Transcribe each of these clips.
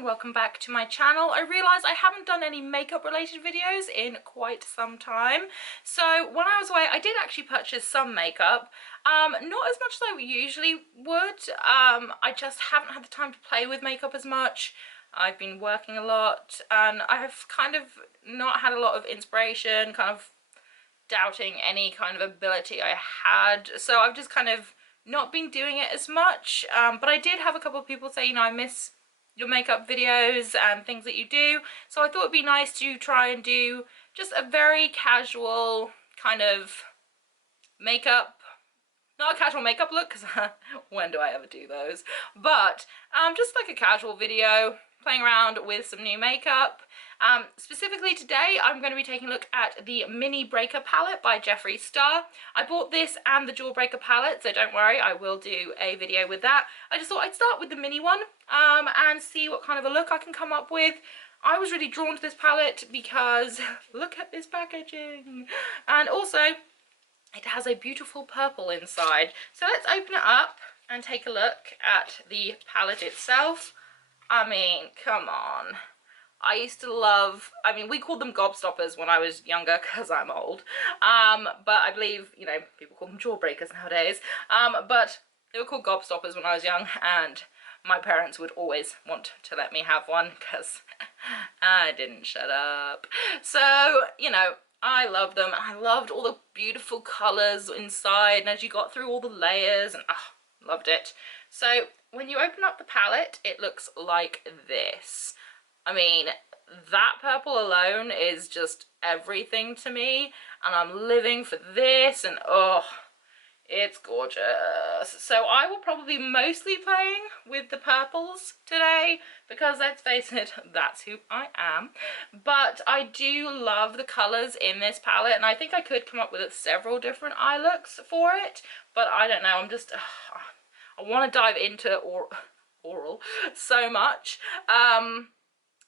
and welcome back to my channel. I realise I haven't done any makeup related videos in quite some time. So when I was away I did actually purchase some makeup, not as much as I usually would. I just haven't had the time to play with makeup as much. I've been working a lot and I have kind of not had a lot of inspiration, kind of doubting any kind of ability I had. So I've just kind of not been doing it as much, but I did have a couple of people say, you know, I miss your makeup videos and things that you do, so I thought it'd be nice to try and do just a very casual kind of makeup, not a casual makeup look because when do I ever do those, but just like a casual video playing around with some new makeup. Specifically today I'm going to be taking a look at the Mini Breaker palette by Jeffree Star. I bought this and the Jawbreaker palette, so don't worry, I will do a video with that. I just thought I'd start with the mini one and see what kind of a look I can come up with. I was really drawn to this palette because look at this packaging, and also it has a beautiful purple inside. So let's open it up and take a look at the palette itself. I mean, come on. I used to love, I mean, we called them gobstoppers when I was younger because I'm old, but I believe, you know, people call them jawbreakers nowadays, but they were called gobstoppers when I was young, and my parents would always want to let me have one because I didn't shut up. So, you know, I love them. I loved all the beautiful colours inside, and as you got through all the layers, and loved it. So when you open up the palette, it looks like this. I mean, that purple alone is just everything to me, and I'm living for this, and oh, it's gorgeous. So I will probably be mostly playing with the purples today because, let's face it, that's who I am. But I do love the colours in this palette, and I think I could come up with several different eye looks for it, but I don't know, I'm just, I want to dive into oral so much.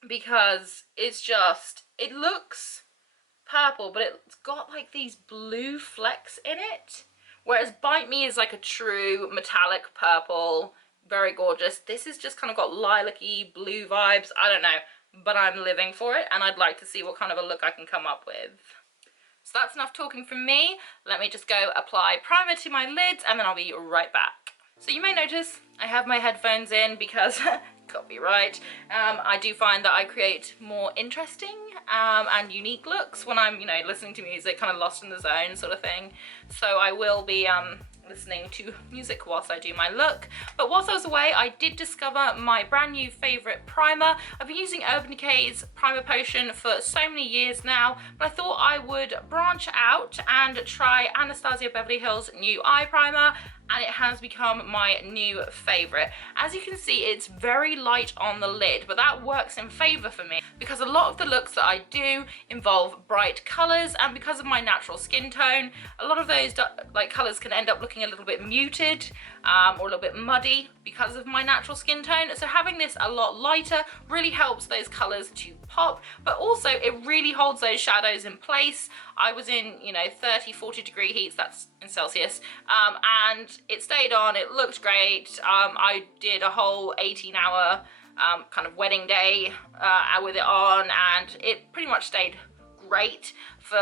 Because it's just, it looks purple, but it's got like these blue flecks in it, whereas Bite Me is like a true metallic purple, very gorgeous. This has just kind of got lilac-y blue vibes. I don't know, but I'm living for it, and I'd like to see what kind of a look I can come up with. So that's enough talking from me. Let me just go apply primer to my lids and then I'll be right back. So you may notice I have my headphones in because copyright. I do find that I create more interesting and unique looks when I'm, you know, listening to music, kind of lost in the zone sort of thing. So I will be listening to music whilst I do my look. But whilst I was away, I did discover my brand new favourite primer. I've been using Urban Decay's Primer Potion for so many years now, but I thought I would branch out and try Anastasia Beverly Hills' new eye primer, and it has become my new favourite. As you can see, it's very light on the lid, but that works in favour for me because a lot of the looks that I do involve bright colours, and because of my natural skin tone, a lot of those like colours can end up looking a little bit muted or a little bit muddy because of my natural skin tone. So having this a lot lighter really helps those colours to pop, but also it really holds those shadows in place. I was in, you know, 30-40 degree heats, that's in Celsius, and it stayed on, it looked great. I did a whole 18-hour kind of wedding day with it on, and it pretty much stayed great for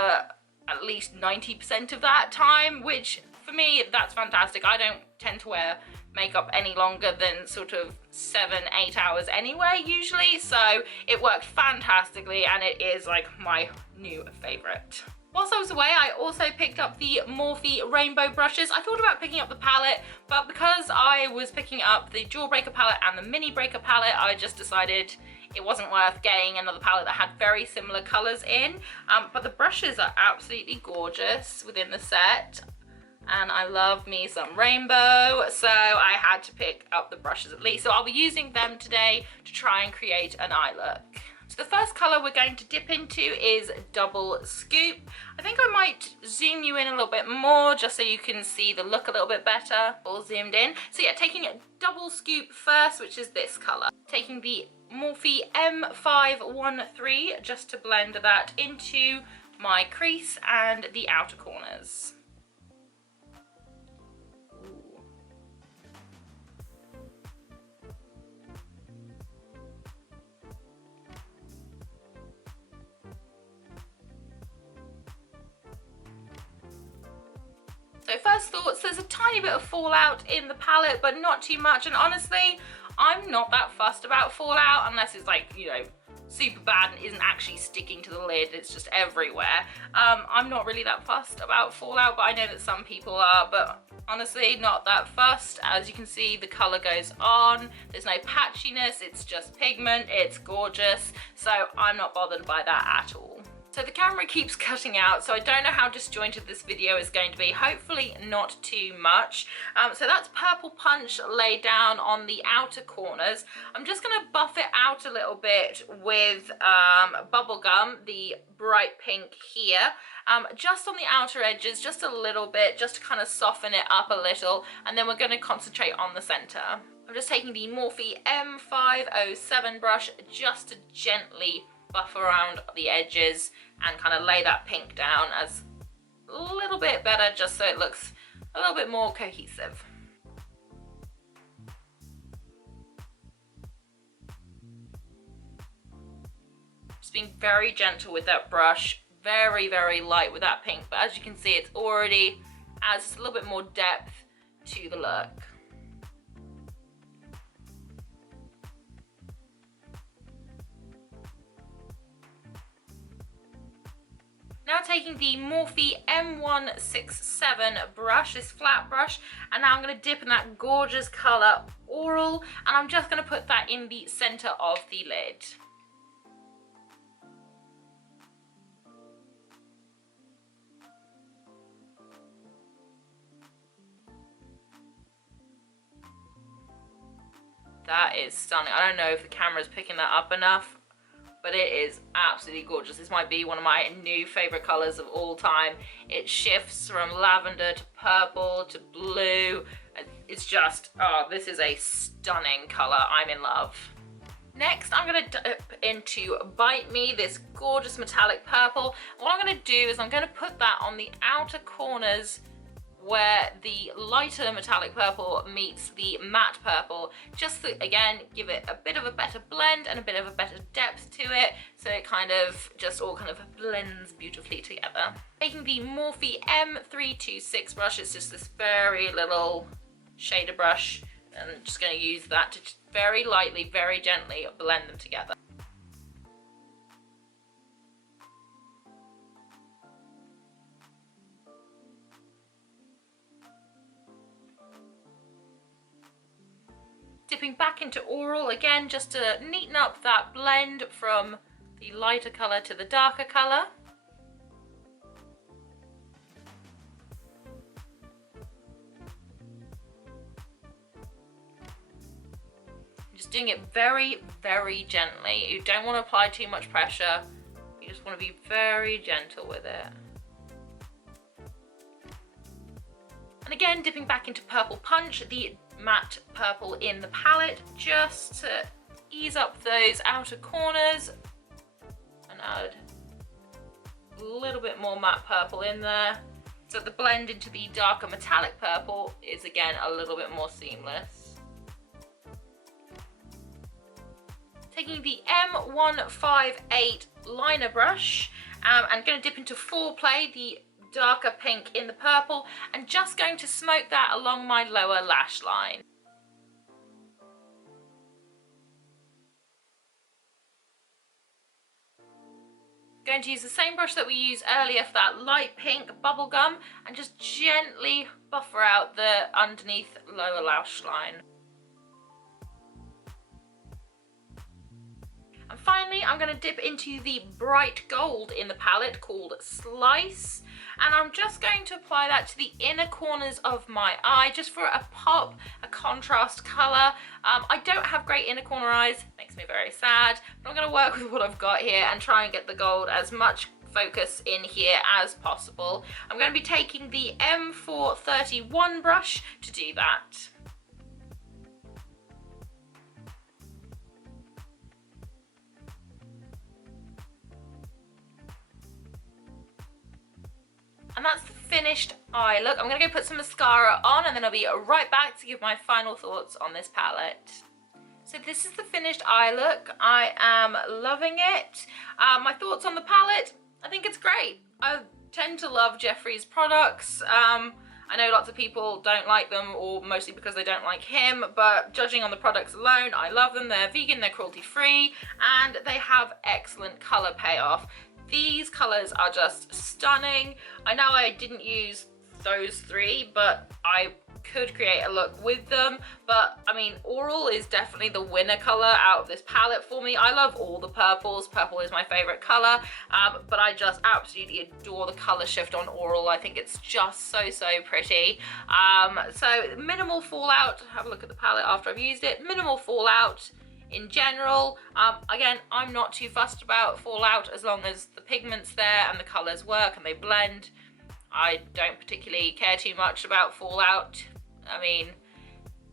at least 90% of that time, which for me, that's fantastic. I don't tend to wear makeup any longer than sort of 7-8 hours anyway usually, so it worked fantastically, and it is like my new favourite. Whilst I was away, I also picked up the Morphe rainbow brushes. I thought about picking up the palette, but because I was picking up the Jawbreaker palette and the Mini Breaker palette, I just decided it wasn't worth getting another palette that had very similar colours in. But the brushes are absolutely gorgeous within the set, and I love me some rainbow, so I had to pick up the brushes at least. So I'll be using them today to try and create an eye look. So the first colour we're going to dip into is Double Scoop. I think I might zoom you in a little bit more just so you can see the look a little bit better, all zoomed in. So yeah, taking Double Scoop first, which is this colour. Taking the Morphe M513 just to blend that into my crease and the outer corners. first thoughts, there's a tiny bit of fallout in the palette, but not too much, and honestly, I'm not that fussed about fallout unless it's like, you know, super bad and isn't actually sticking to the lid, it's just everywhere. I'm not really that fussed about fallout, but I know that some people are, but honestly not that fussed. As you can see, the colour goes on, there's no patchiness, it's just pigment, it's gorgeous, so I'm not bothered by that at all. So the camera keeps cutting out, so I don't know how disjointed this video is going to be. Hopefully not too much. So that's Purple Punch laid down on the outer corners. I'm just going to buff it out a little bit with Bubblegum, the bright pink here. Just on the outer edges, just a little bit, just to kind of soften it up a little, and then we're going to concentrate on the centre. I'm just taking the Morphe M507 brush just to gently buff around the edges and kind of lay that pink down as a little bit better, just so it looks a little bit more cohesive. Just being very gentle with that brush, very, very light with that pink, but as you can see, it's already adds a little bit more depth to the look. Now taking the Morphe M167 brush, this flat brush, and now I'm going to dip in that gorgeous colour Aural, and I'm just going to put that in the centre of the lid. That is stunning. I don't know if the camera's picking that up enough, but it is absolutely gorgeous. This might be one of my new favourite colours of all time. It shifts from lavender to purple to blue. It's just, oh, this is a stunning colour. I'm in love. Next, I'm going to dip into Bite Me, this gorgeous metallic purple. What I'm going to do is I'm going to put that on the outer corners where the lighter metallic purple meets the matte purple, just to, again, give it a bit of a better blend and a bit of a better depth to it, so it kind of just all kind of blends beautifully together. Taking the Morphe M326 brush, it's just this very little shader brush, and I'm just going to use that to very lightly, very gently blend them together. Dipping back into Aural again, just to neaten up that blend from the lighter colour to the darker colour. Just doing it very, very gently. You don't want to apply too much pressure. You just want to be very gentle with it. And again, dipping back into Purple Punch, the matte purple in the palette, just to ease up those outer corners and add a little bit more matte purple in there, so the blend into the darker metallic purple is again a little bit more seamless. Taking the M158 liner brush, and going to dip into Foreplay, the darker pink in the purple, and just going to smoke that along my lower lash line. Going to use the same brush that we used earlier for that light pink Bubblegum, and just gently buffer out the underneath lower lash line. And finally, I'm going to dip into the bright gold in the palette called Slice, and I'm just going to apply that to the inner corners of my eye, just for a pop, a contrast colour. I don't have great inner corner eyes, makes me very sad, but I'm going to work with what I've got here and try and get the gold as much focus in here as possible. I'm going to be taking the M431 brush to do that. And that's the finished eye look. I'm going to go put some mascara on, and then I'll be right back to give my final thoughts on this palette. So this is the finished eye look. I am loving it. My thoughts on the palette, I think it's great. I tend to love Jeffree's products. I know lots of people don't like them, or mostly because they don't like him, but judging on the products alone, I love them. They're vegan, they're cruelty-free, and they have excellent colour payoff. These colours are just stunning. I know I didn't use those three, but I could create a look with them. But I mean, Oral is definitely the winner colour out of this palette for me. I love all the purples. Purple is my favourite colour, but I just absolutely adore the colour shift on Oral. I think it's just so pretty. So minimal fallout. Have a look at the palette after I've used it. Minimal fallout in general. Again, I'm not too fussed about fallout as long as the pigment's there and the colours work and they blend. I don't particularly care too much about fallout. I mean,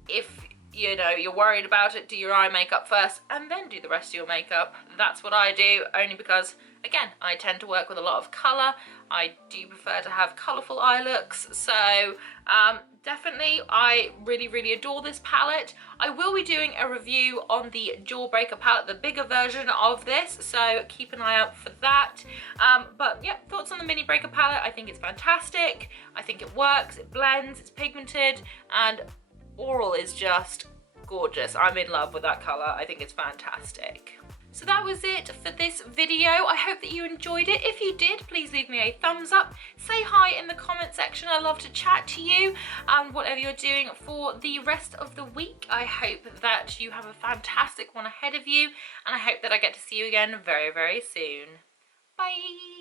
if you know you're worried about it, do your eye makeup first and then do the rest of your makeup. That's what I do, only because, again, I tend to work with a lot of colour. I do prefer to have colourful eye looks, so definitely I really adore this palette. I will be doing a review on the Jawbreaker palette, the bigger version of this, so keep an eye out for that. But yeah, thoughts on the Mini Breaker palette. I think it's fantastic. I think it works, it blends, it's pigmented, and Oral is just gorgeous. I'm in love with that colour. I think it's fantastic. So that was it for this video. I hope that you enjoyed it. If you did, please leave me a thumbs up. Say hi in the comment section. I love to chat to you. And whatever you're doing for the rest of the week, I hope that you have a fantastic one ahead of you. And I hope that I get to see you again very soon. Bye.